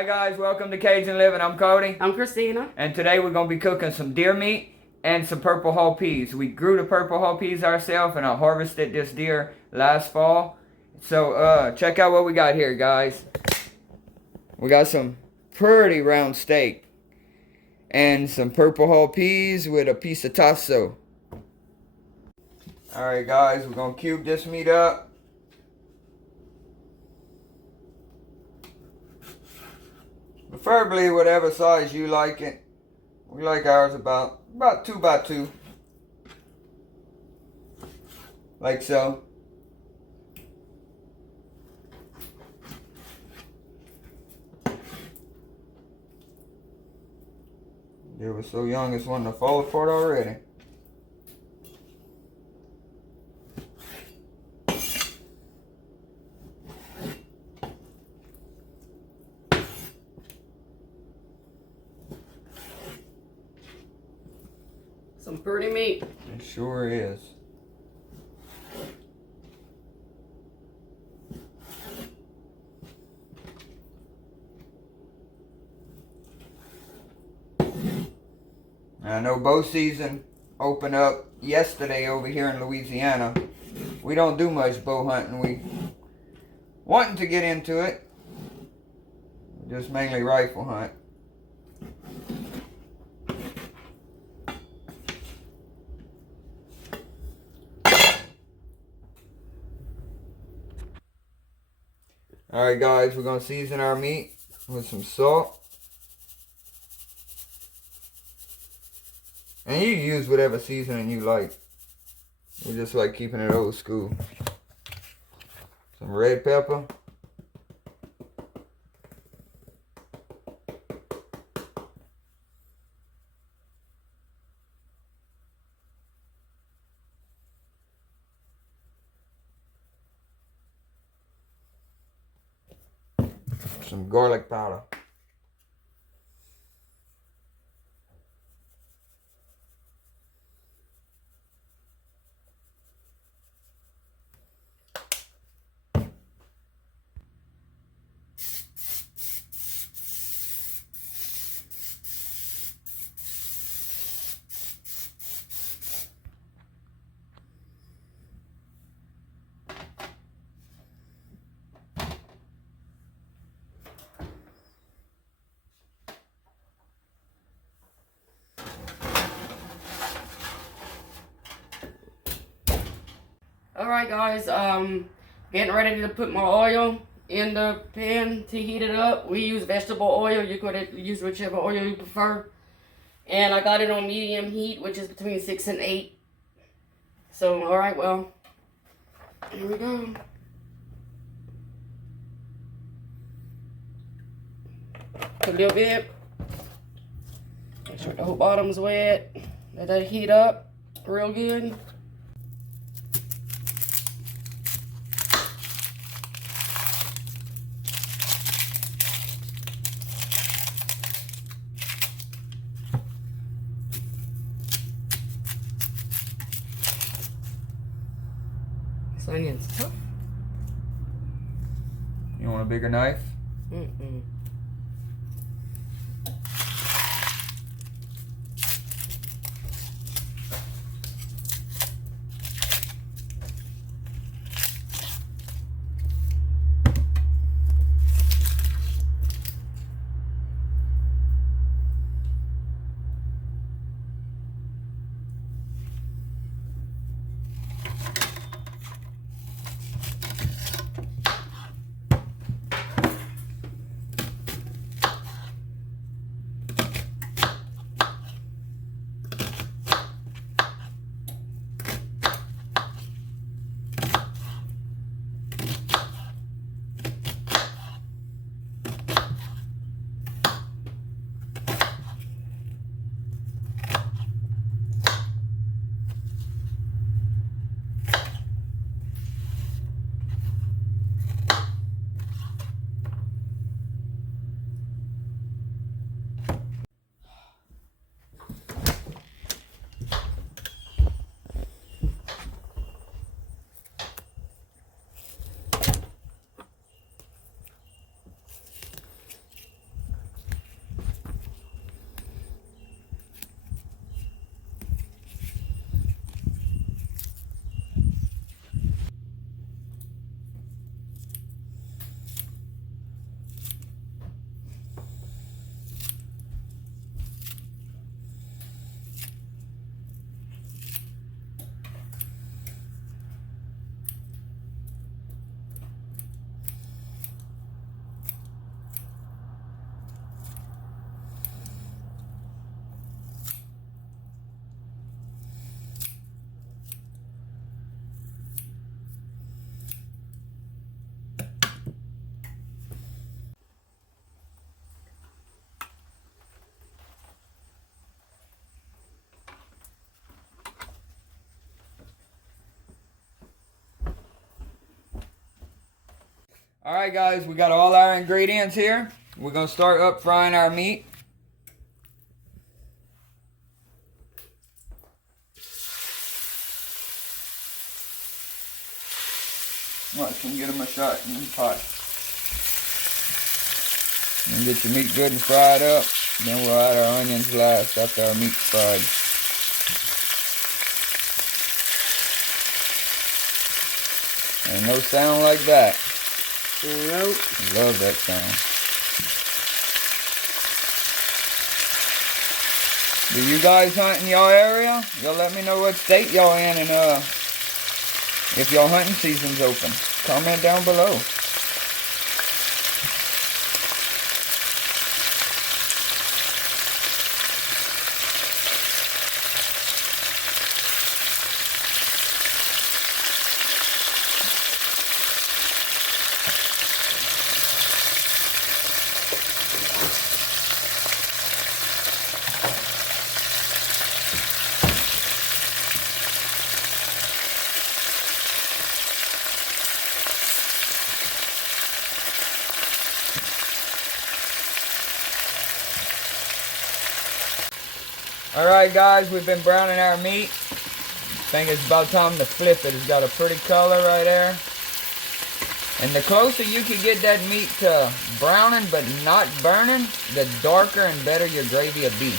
Hi guys, welcome to Cajun Living. I'm Cody. I'm Christina. And today we're going to be cooking some deer meat and some purple hull peas. We grew the purple hull peas ourselves and I harvested this deer last fall. So check out what we got here, guys. We got some pretty round steak and some purple hull peas with a piece of tasso. Alright guys, we're going to cube this meat up. Preferably whatever size you like it. We like ours about 2 by 2. Like so. Deer was so young it's wanting to fall apart already. Some pretty meat. It sure is. I know bow season opened up yesterday over here in Louisiana. We don't do much bow hunting. We wanting to get into it. Just mainly rifle hunt. Alright guys, we're going to season our meat with some salt. And you use whatever seasoning you like. We just like keeping it old school. Some red pepper. Some garlic powder. Alright guys, getting ready to put more oil in the pan to heat it up. We use vegetable oil. You could use whichever oil you prefer. And I got it on medium heat, which is between 6 and 8. So, alright, well, here we go. A little bit. Make sure the whole bottom's wet. Let that heat up real good. This onion's tough. You want a bigger knife? Mm-mm. Alright guys, we got all our ingredients here. We're going to start up frying our meat. Watch, can get them a shot in the pot. And get your meat good and fried up. Then we'll add our onions last after our meat's fried. And no sound like that. Nope. Love that sound. Do you guys hunt in your area? Y'all let me know what state y'all in and if your hunting season's open. Comment down below. Alright guys, we've been browning our meat. I think it's about time to flip it. It's got a pretty color right there. And the closer you can get that meat to browning but not burning, the darker and better your gravy will be.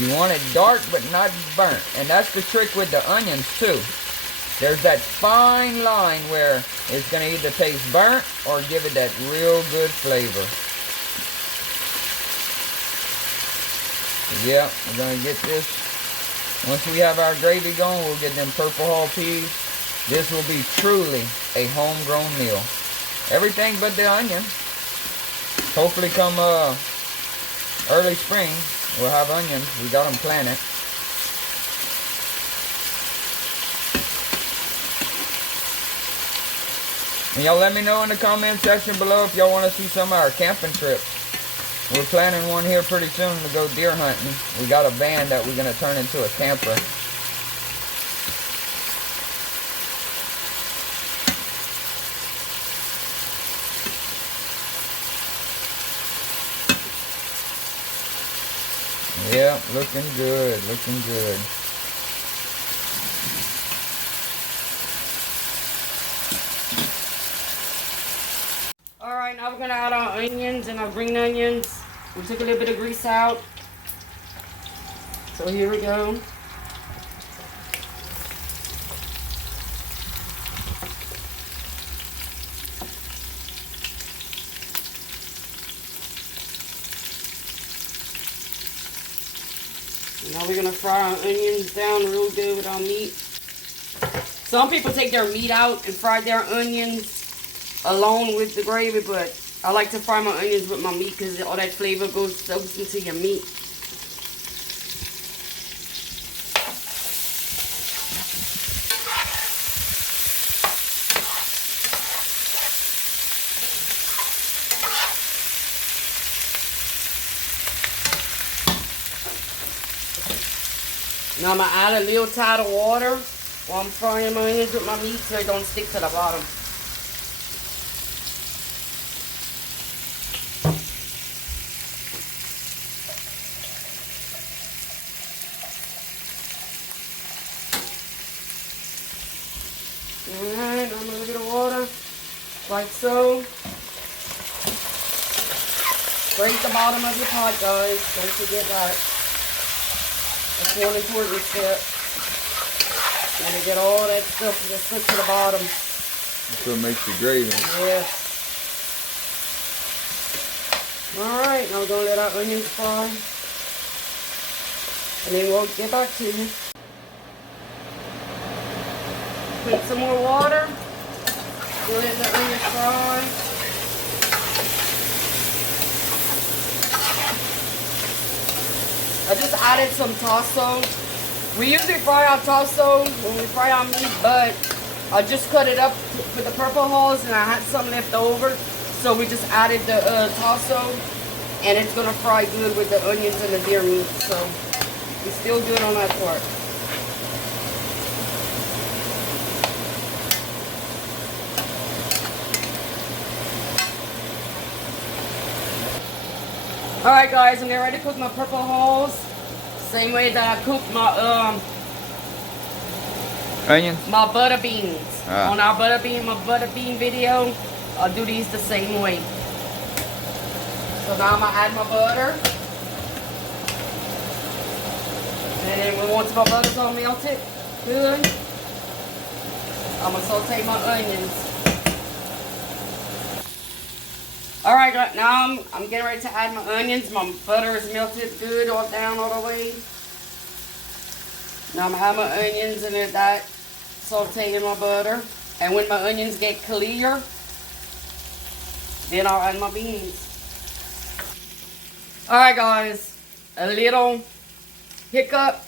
You want it dark but not burnt. And that's the trick with the onions too. There's that fine line where it's going to either taste burnt or give it that real good flavor. Yeah, we're going to get this. Once we have our gravy going, we'll get them purple hull peas. This will be truly a homegrown meal. Everything but the onion. Hopefully come early spring, we'll have onions. We got them planted. And y'all let me know in the comment section below if y'all want to see some of our camping trips. We're planning one here pretty soon to go deer hunting. We got a van that we're going to turn into a camper. Yeah, looking good, looking good. Alright, now we're going to add our onions and our green onions. We took a little bit of grease out. So here we go. Now we're going to fry our onions down real good with our meat. Some people take their meat out and fry their onions alone with the gravy, but I like to fry my onions with my meat because all that flavor goes into your meat. Now I'm going to add a little tad of water while I'm frying my onions with my meat so it don't stick to the bottom. Alright, I'm a little bit of water, like so. Scrape the bottom of your pot, guys. Don't forget that. That's one important step. And to get all that stuff just put to the bottom. That's what makes the gravy. Yes. Alright, now we're going to let our onions fry. And then we'll get back to you. Put some more water. Go let the onions fry. I just added some tasso. We usually fry our tasso when we fry our meat, but I just cut it up for the purple hulls and I had some left over. So we just added the tasso and it's going to fry good with the onions and the deer meat. So we're still good on that part. Alright guys, I'm getting ready to cook my purple hulls. Same way that I cooked my Onions? my butter beans. Ah. On our my butter bean video, I'll do these the same way. So now I'm gonna add my butter. And then once my butter's all melted, good, I'm gonna saute my onions. Alright, now I'm getting ready to add my onions. My butter is melted good all down all the way. Now I'm gonna add my onions and let that saute in my butter. And when my onions get clear, then I'll add my beans. Alright guys, a little hiccup.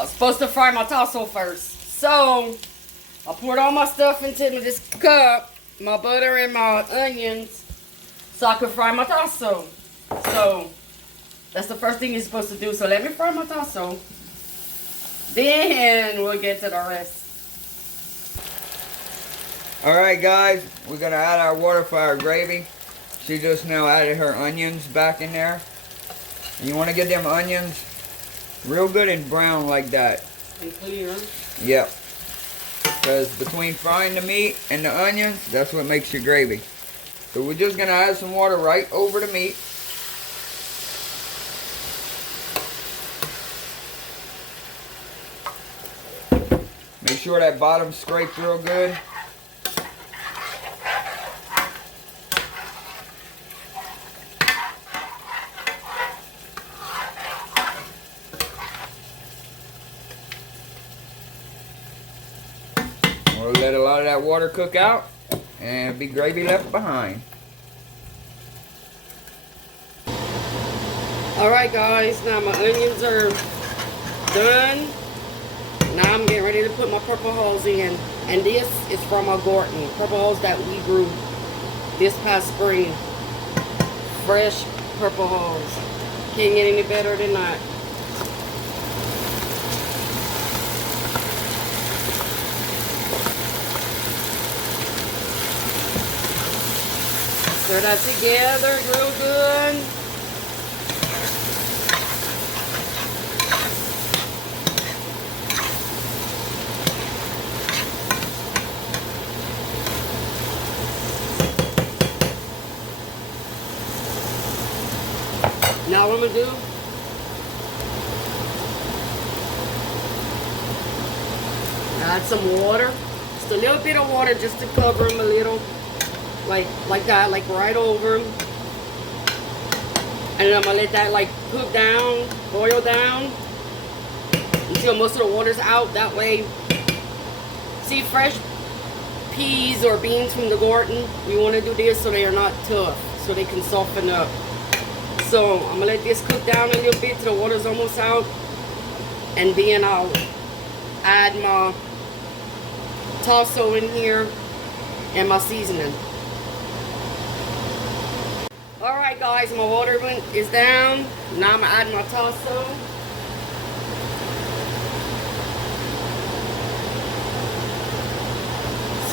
I was supposed to fry my tasso first. So, I poured all my stuff into this cup, my butter and my onions, so I could fry my tasso. So, that's the first thing you're supposed to do. So let me fry my tasso. Then we'll get to the rest. Alright guys, we're going to add our water for our gravy. She just now added her onions back in there. And you want to get them onions real good and brown like that. And clear. Yep. Because between frying the meat and the onions, that's what makes your gravy. So we're just going to add some water right over the meat. Make sure that bottom's scraped real good. We'll let a lot of that water cook out and be gravy left behind. Alright guys, now my onions are done. Now I'm getting ready to put my purple hulls in. And this is from our Gorton. Purple hulls that we grew this past spring. Fresh purple hulls. Can't get any better than that. Stir that together real good. Now what I'm gonna do, add some water, just a little bit of water just to cover them a little, like that, like right over them. And then I'm gonna let that like cook down, boil down until most of the water's out. That way, see, fresh peas or beans from the Gorton, we want to do this so they are not tough, so they can soften up. So I'm gonna let this cook down a little bit till the water's almost out, and then I'll add my tasso in here and my seasoning. Alright guys, my water is down. Now I'm gonna add my tasso.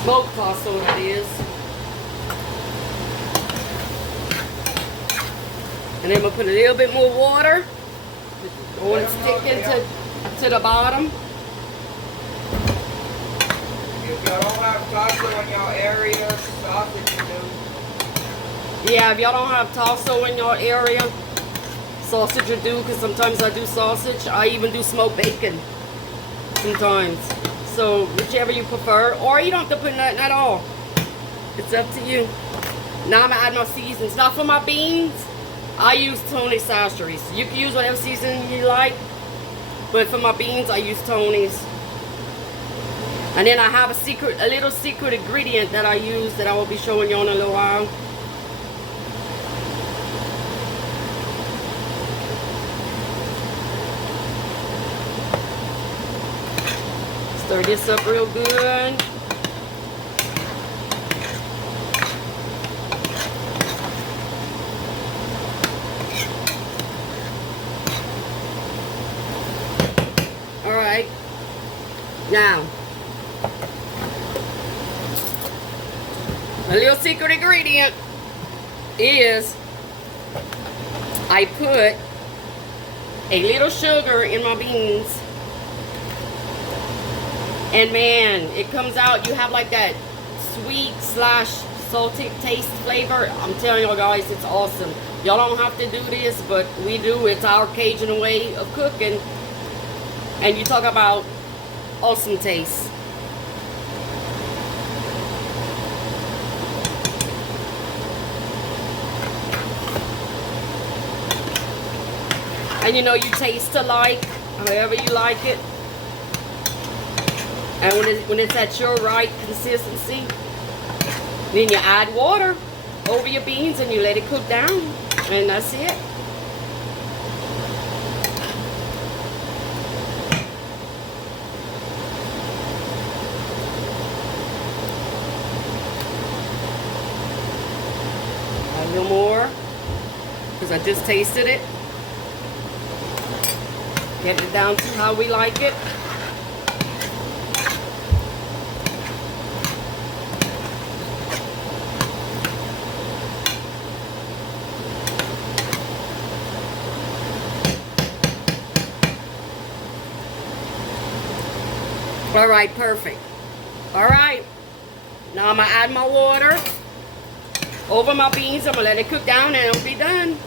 Smoked tasso that is. And then we'll put a little bit more water. I want to stick into to the bottom. If y'all don't have tasso in your area, sausage you do. Yeah, if y'all don't have tasso in your area, sausage you do, because sometimes I do sausage. I even do smoked bacon sometimes. So whichever you prefer, or you don't have to put nothing at all. It's up to you. Now I'm gonna add my seasons. Now for my beans, I use Tony's Sasheries. You can use whatever seasoning you like, but for my beans, I use Tony's. And then I have a little secret ingredient that I use that I will be showing you in a little while. Stir this up real good. Alright, now, a little secret ingredient is I put a little sugar in my beans. And man, it comes out, you have like that sweet slash salty taste flavor. I'm telling y'all guys, it's awesome. Y'all don't have to do this, but we do. It's our Cajun way of cooking. And you talk about awesome taste. And you know, you taste alike, however you like it. And when it's at your right consistency, then you add water over your beans and you let it cook down. And that's it. Add a little more, because I just tasted it. Get it down to how we like it. All right, perfect. All right, now I'm gonna add my water over my beans. I'm gonna let it cook down and it'll be done.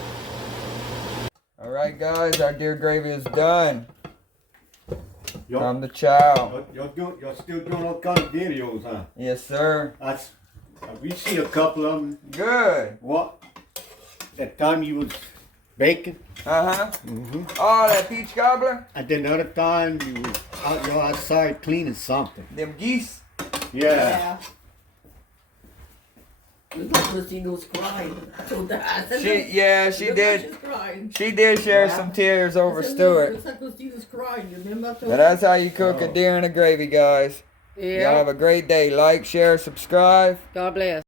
All right, guys, our deer gravy is done. You're, Time to chow. you're still doing all kind of videos, huh? Yes, sir. We see a couple of them. Good. What? That time you was baking. Uh-huh. Oh, that peach cobbler? And then the other time you was you're outside cleaning something. Them geese? Yeah. Look like Christine was crying. I told her, I said, She look did. like she's crying. She did share Yeah. some tears over I said, Stewart. Looks like Christina's crying. You remember I told But her? that's how you cook a deer in a gravy, guys. Y'all Yeah. have a great day. Like, share, subscribe. God bless.